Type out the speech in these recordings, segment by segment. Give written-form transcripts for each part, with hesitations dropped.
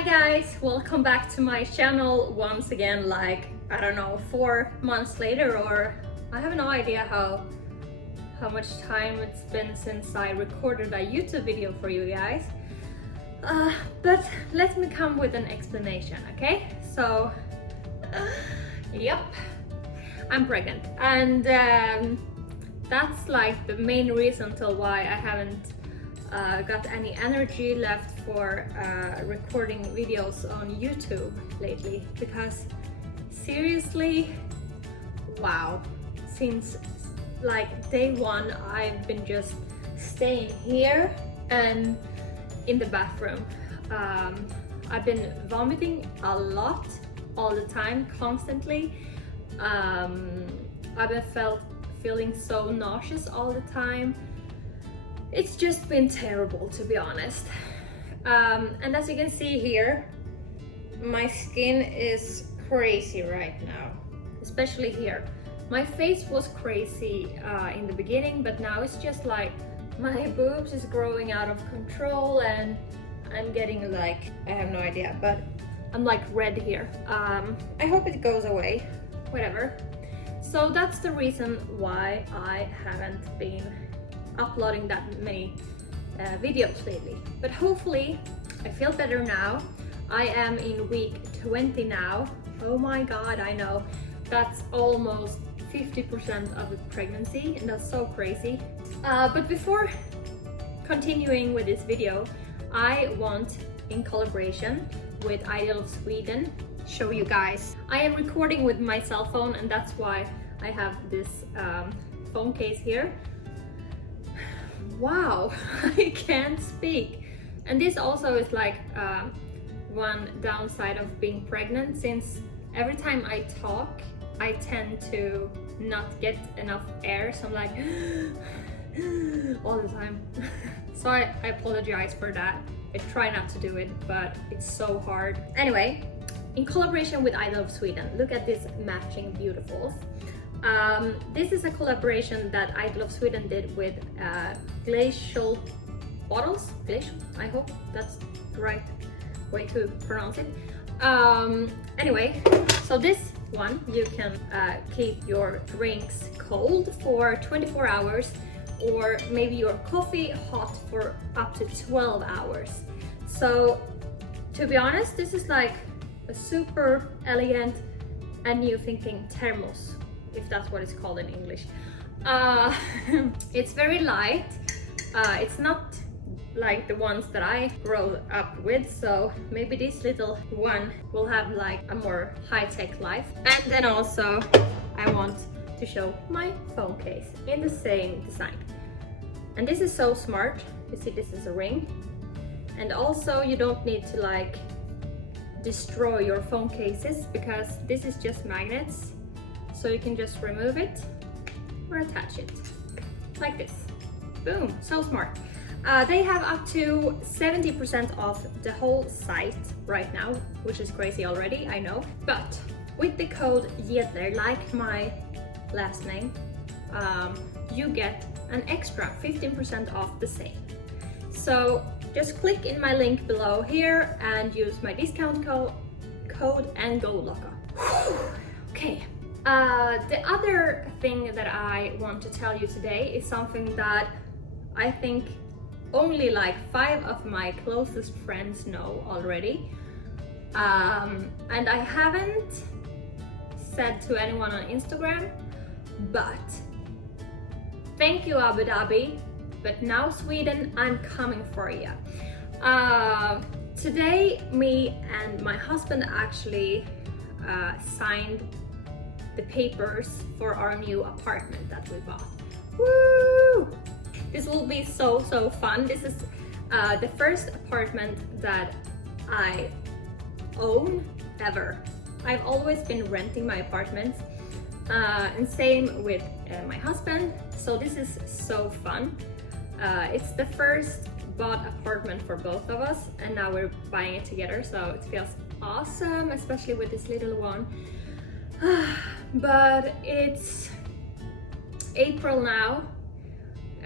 Hi guys, welcome back to my channel once again, like, I don't know, 4 months later, or I have no idea how much time it's been since I recorded a YouTube video for you guys. But let me come with an explanation, okay? So, yep, I'm pregnant, and that's like the main reason till why I haven't got any energy left for recording videos on YouTube lately, because seriously, wow, since like day one I've been just staying here and in the bathroom. I've been vomiting a lot, all the time, constantly. I've been feeling so nauseous all the time. It's just been terrible, to be honest. And as you can see here, my skin is crazy right now, especially here. My face was crazy in the beginning, but now it's just like my boobs is growing out of control, and I'm getting like, I have no idea, but I'm like red here. I hope it goes away, whatever. So that's the reason why I haven't been uploading that many videos lately, but hopefully I feel better now. I am in week 20 now. Oh my god, I know, that's almost 50% of the pregnancy, and that's so crazy. But before continuing with this video, I want, in collaboration with Idol of Sweden, show you guys. I am recording with my cell phone, and that's why I have this phone case here. Wow, I can't speak. And this also is like one downside of being pregnant, since every time I talk I tend to not get enough air, so I'm like all the time. So I apologize for that. I try not to do it, but it's so hard. Anyway, in collaboration with Idol of Sweden, look at this matching beautifuls. This is a collaboration that Idol of Sweden did with Glacial Bottles. Glacial, I hope that's the right way to pronounce it. Anyway, so this one, you can keep your drinks cold for 24 hours, or maybe your coffee hot for up to 12 hours. So to be honest, this is like a super elegant and new thinking thermos, if that's what it's called in English. It's very light. It's not like the ones that I grew up with, so maybe this little one will have like a more high-tech life. And then also I want to show my phone case in the same design. And this is so smart. You see, this is a ring, and also you don't need to like destroy your phone cases, because this is just magnets. So you can just remove it or attach it like this. Boom, so smart. They have up to 70% off the whole site right now, which is crazy already, I know. But with the code Jedler, like my last name, you get an extra 15% off the sale. So just click in my link below here and use my discount code and go loco. Okay. The other thing that I want to tell you today is something that I think only like 5 of my closest friends know already. And I haven't said to anyone on Instagram, but thank you Abu Dhabi, but now Sweden, I'm coming for you. Today, me and my husband actually signed the papers for our new apartment that we bought. Woo! This will be so fun. This is the first apartment that I own ever. I've always been renting my apartments, and same with my husband, so this is so fun. It's the first bought apartment for both of us, and now we're buying it together, so it feels awesome, especially with this little one. But it's April now,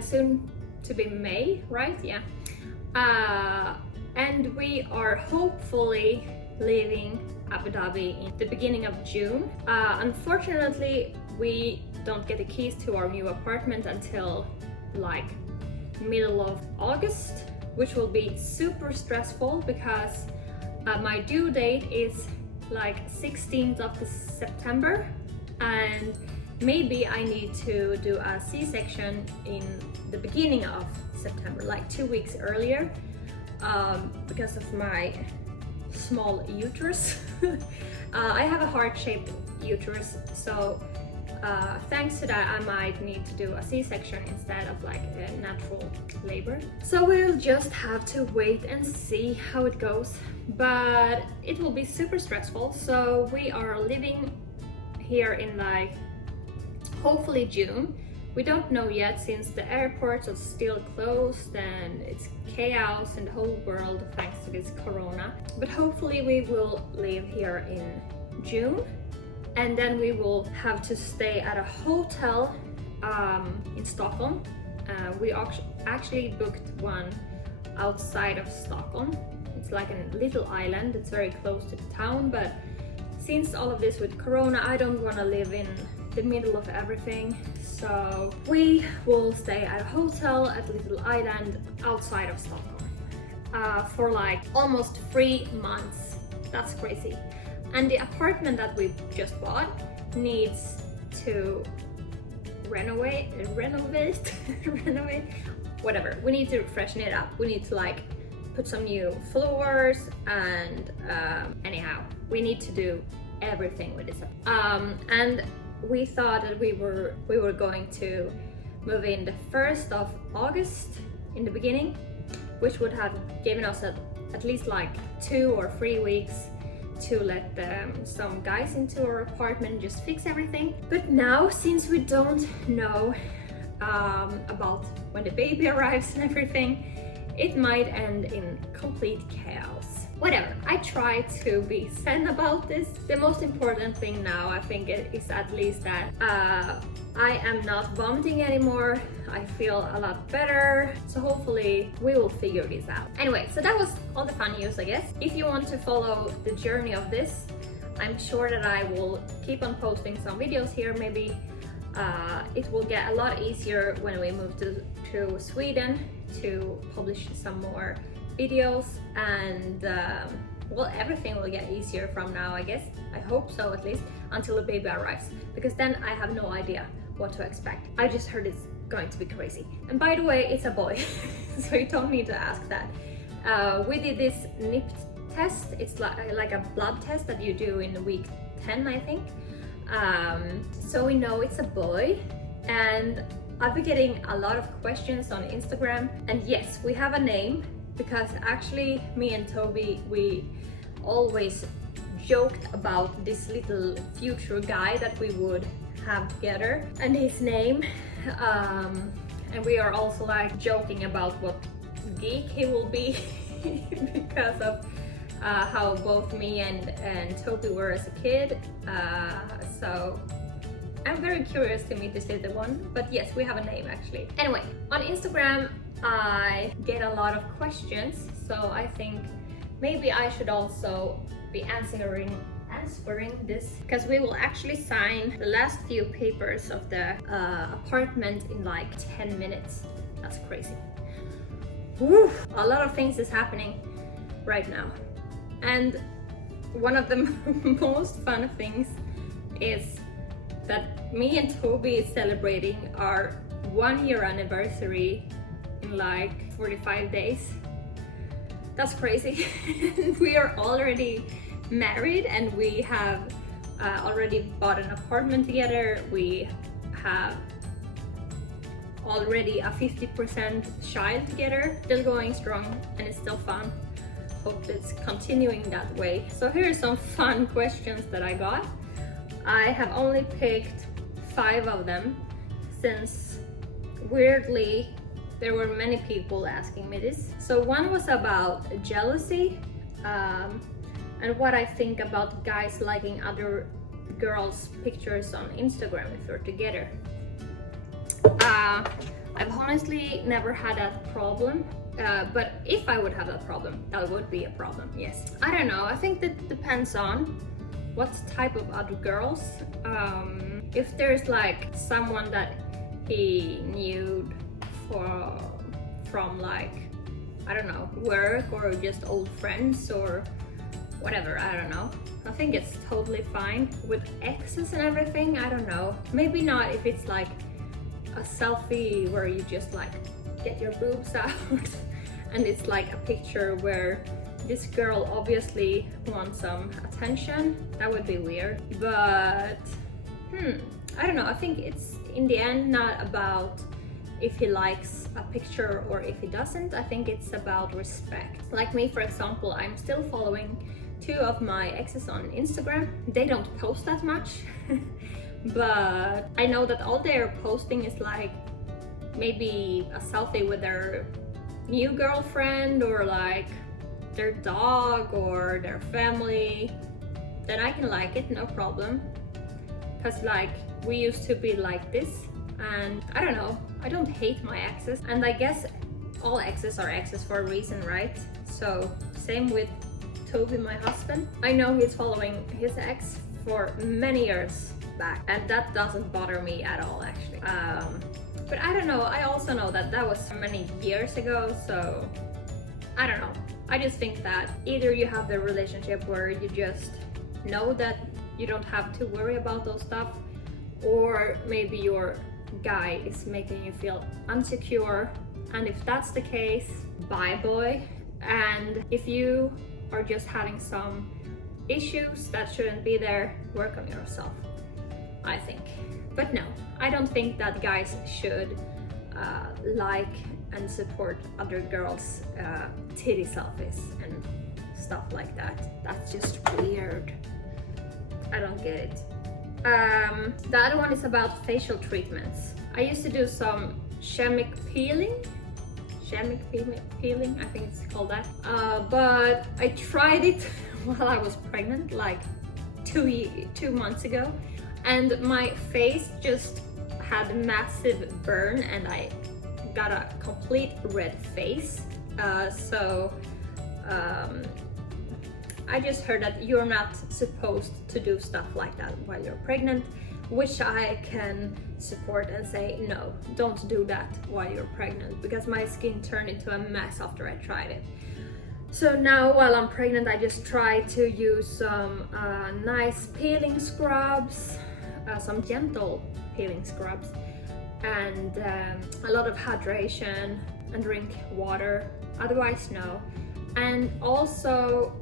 soon to be May, right? Yeah. and we are hopefully leaving Abu Dhabi in the beginning of June. Unfortunately, we don't get the keys to our new apartment until like middle of August, which will be super stressful because my due date is like 16th of September, and maybe I need to do a C-section in the beginning of September, like 2 weeks earlier, because of my small uterus. I have a heart-shaped uterus, so thanks to that I might need to do a C-section instead of like a natural labor. So we'll just have to wait and see how it goes, but it will be super stressful. So we are living here in like hopefully June. We don't know yet since the airports are still closed and it's chaos in the whole world thanks to this corona. But hopefully we will live here in June, and then we will have to stay at a hotel in Stockholm. We actually booked one outside of Stockholm. It's like a little island, it's very close to the town, but since all of this with corona, I don't want to live in the middle of everything, so we will stay at a hotel at a little island outside of Stockholm for like almost 3 months. That's crazy. And the apartment that we just bought needs to renovate, whatever. We need to freshen it up. We need to like put some new floors, and anyhow, we need to do everything with this. And we thought that we were going to move in the 1st of August in the beginning, which would have given us at least like 2 or 3 weeks to let some guys into our apartment and just fix everything. But now, since we don't know about when the baby arrives and everything, it might end in complete chaos. Whatever, I try to be zen about this. The most important thing now, I think, is at least that I am not vomiting anymore. I feel a lot better, so hopefully we will figure this out. Anyway, so that was all the fun news, I guess. If you want to follow the journey of this, I'm sure that I will keep on posting some videos here. Maybe it will get a lot easier when we move to Sweden to publish some more videos, and well, everything will get easier from now, I guess. I hope so, at least until the baby arrives, because then I have no idea what to expect. I just heard it's going to be crazy. And by the way, it's a boy, so you don't need to ask that. We did this NIP test. It's like a blood test that you do in week 10, I think. So we know it's a boy, and I've been getting a lot of questions on Instagram, and yes, we have a name, because actually me and Toby, we always joked about this little future guy that we would have together and his name, and we are also like joking about what geek he will be because of how both me and Toby were as a kid, so I'm very curious to meet this little one. But yes, we have a name actually. Anyway, on Instagram I get a lot of questions, so I think maybe I should also be answering this, because we will actually sign the last few papers of the apartment in like 10 minutes. That's crazy. Woo! A lot of things is happening right now, and one of the most fun things is that me and Toby is celebrating our 1-year anniversary in like 45 days. That's crazy. We are already married, and we have already bought an apartment together. We have already a 50% child together, still going strong, and it's still fun. Hope it's continuing that way. So here are some fun questions that I got. I have only picked 5 of them, since weirdly there were many people asking me this. So one was about jealousy, and what I think about guys liking other girls' pictures on Instagram if they're together. I've honestly never had that problem. But if I would have that problem, that would be a problem, yes. I don't know, I think that depends on what type of other girls. If there's like someone that he knew from like, I don't know, work or just old friends or whatever, I don't know. I think it's totally fine. With exes and everything, I don't know. Maybe not if it's like a selfie where you just like get your boobs out and it's like a picture where this girl obviously wants some attention. That would be weird. But I don't know, I think it's in the end not about if he likes a picture or if he doesn't. I think it's about respect. Like me, for example, I'm still following 2 of my exes on Instagram. They don't post that much but I know that all they're posting is like maybe a selfie with their new girlfriend or like their dog or their family. Then I can like it, no problem, because like we used to be like this. And I don't know, I don't hate my exes, and I guess all exes are exes for a reason, right? So same with Toby, my husband. I know he's following his ex for many years back, and that doesn't bother me at all, actually. But I don't know, I also know that that was many years ago, so I don't know. I just think that either you have the relationship where you just know that you don't have to worry about those stuff, or maybe your guy is making you feel insecure, and if that's the case, bye boy. And if you are just having some issues that shouldn't be there, work on yourself, I think. But no, I don't think that guys should like and support other girls' titty selfies and stuff like that. That's just weird. I don't get it. The other one is about facial treatments. I used to do some chemic peeling, I think it's called that. But I tried it while I was pregnant, like 2 months ago, and my face just had a massive burn and I got a complete red face. I just heard that you're not supposed to do stuff like that while you're pregnant, which I can support and say, no, don't do that while you're pregnant, because my skin turned into a mess after I tried it. So now while I'm pregnant, I just try to use some nice peeling scrubs, some gentle peeling scrubs, and a lot of hydration, and drink water, otherwise no. And also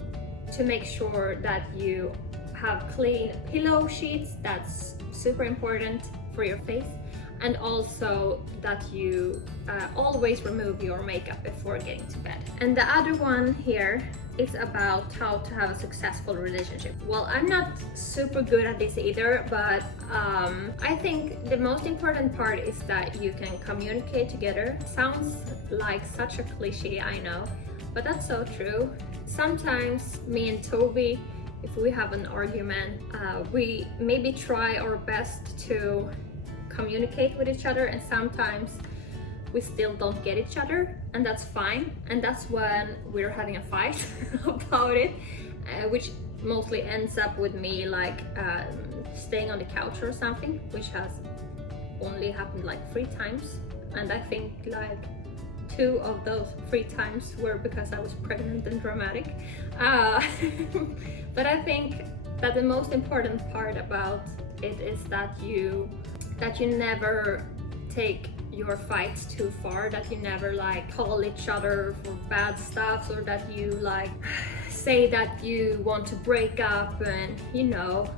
to make sure that you have clean pillow sheets, that's super important for your face, and also that you always remove your makeup before getting to bed. And the other one here is about how to have a successful relationship. Well, I'm not super good at this either, but I think the most important part is that you can communicate together. Sounds like such a cliche, I know, but that's so true. Sometimes me and Toby, if we have an argument, we maybe try our best to communicate with each other, and sometimes we still don't get each other, and that's fine. And that's when we're having a fight about it, which mostly ends up with me like staying on the couch or something, which has only happened like 3 times, and I think like 2 of those 3 times were because I was pregnant and dramatic. But I think that the most important part about it is that you never take your fights too far, that you never like call each other for bad stuff, or that you like say that you want to break up, and you know,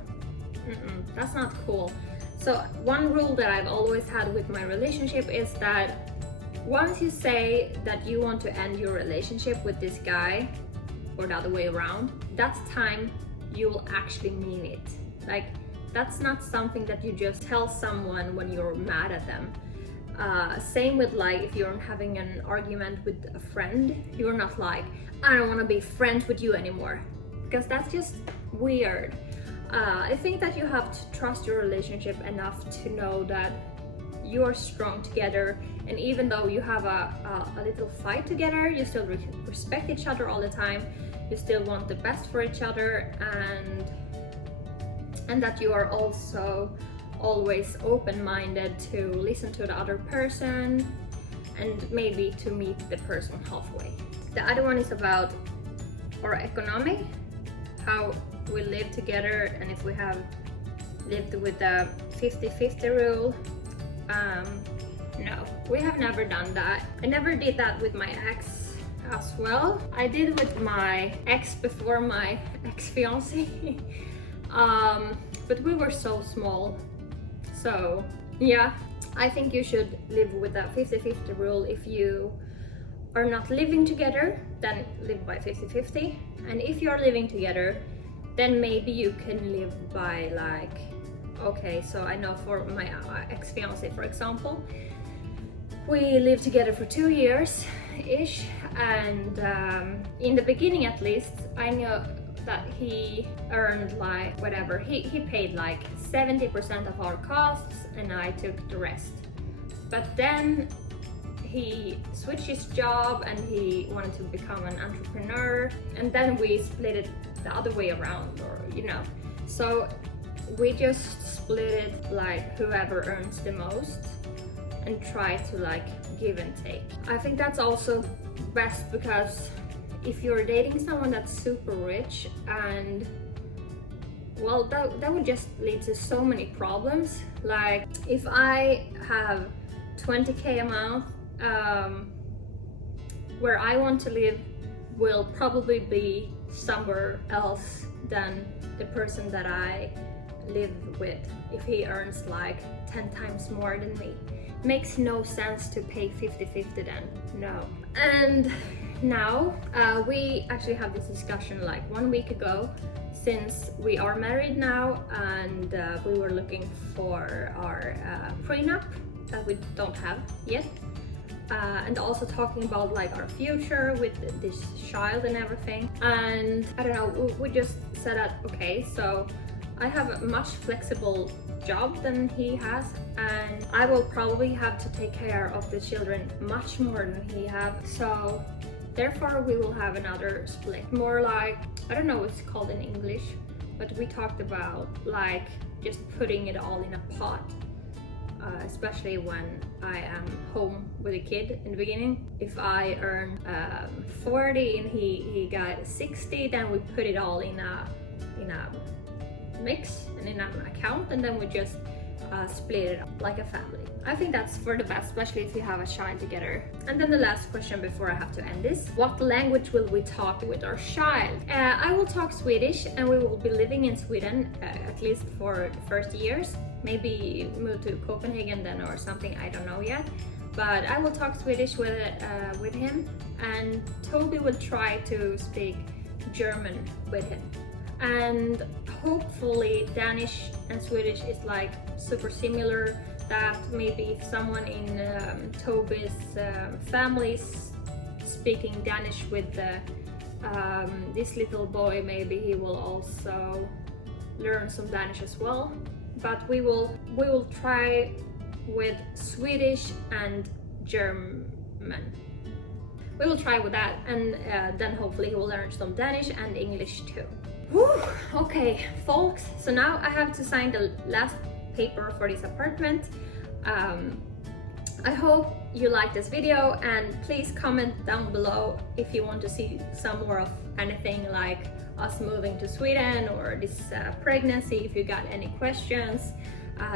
that's not cool. So one rule that I've always had with my relationship is that once you say that you want to end your relationship with this guy, or the other way around, that's time you will actually mean it. Like, that's not something that you just tell someone when you're mad at them. Same with like if you're having an argument with a friend, you're not like, I don't want to be friends with you anymore, because that's just weird. I think that you have to trust your relationship enough to know that you're strong together, and even though you have a little fight together, you still respect each other all the time, you still want the best for each other, and that you are also always open-minded to listen to the other person and maybe to meet the person halfway. The other one is about our economy, how we live together, and if we have lived with the 50-50 rule. No, we have never done that. I never did that with my ex as well. I did with my ex before my ex-fiance. But we were so small. So yeah, I think you should live with a 50-50 rule. If you are not living together, then live by 50-50. And if you're living together, then maybe you can live by like, okay, so I know for my ex-fiance, for example, we lived together for 2 years-ish, and in the beginning at least, I know that he earned like whatever, he paid like 70% of our costs and I took the rest. But then he switched his job and he wanted to become an entrepreneur, and then we split it the other way around, or you know. So we just split it like whoever earns the most and try to like give and take. I think that's also best, because if you're dating someone that's super rich, and well, that would just lead to so many problems. Like if I have 20k a month, where I want to live will probably be somewhere else than the person that I live with if he earns like 10 times more than me. Makes no sense to pay 50-50 then, no. And now we actually had this discussion like 1 week ago, since we are married now, and we were looking for our prenup that we don't have yet, and also talking about like our future with this child and everything. And I don't know, we just said that, okay, so I have a much flexible job than he has, and I will probably have to take care of the children much more than he have. So therefore we will have another split, more like, I don't know what it's called in English, but we talked about like just putting it all in a pot, especially when I am home with a kid in the beginning. If I earn 40 and he got 60, then we put it all in a mix and in an account, and then we just split it up like a family. I think that's for the best, especially if you have a child together. And then the last question before I have to end this: what language will we talk with our child? I will talk Swedish, and we will be living in Sweden at least for the first years. Maybe move to Copenhagen then or something, I don't know yet. But I will talk Swedish with him, and Toby will try to speak German with him. And hopefully Danish and Swedish is like super similar, that maybe if someone in Toby's family is speaking Danish with this little boy, maybe he will also learn some Danish as well. But we will try with Swedish and German. We will try with that, and then hopefully he will learn some Danish and English too. Whew, okay, folks, so now I have to sign the last paper for this apartment. I hope you liked this video, and please comment down below if you want to see some more of anything like us moving to Sweden or this pregnancy. If you got any questions,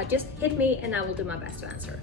just hit me and I will do my best to answer.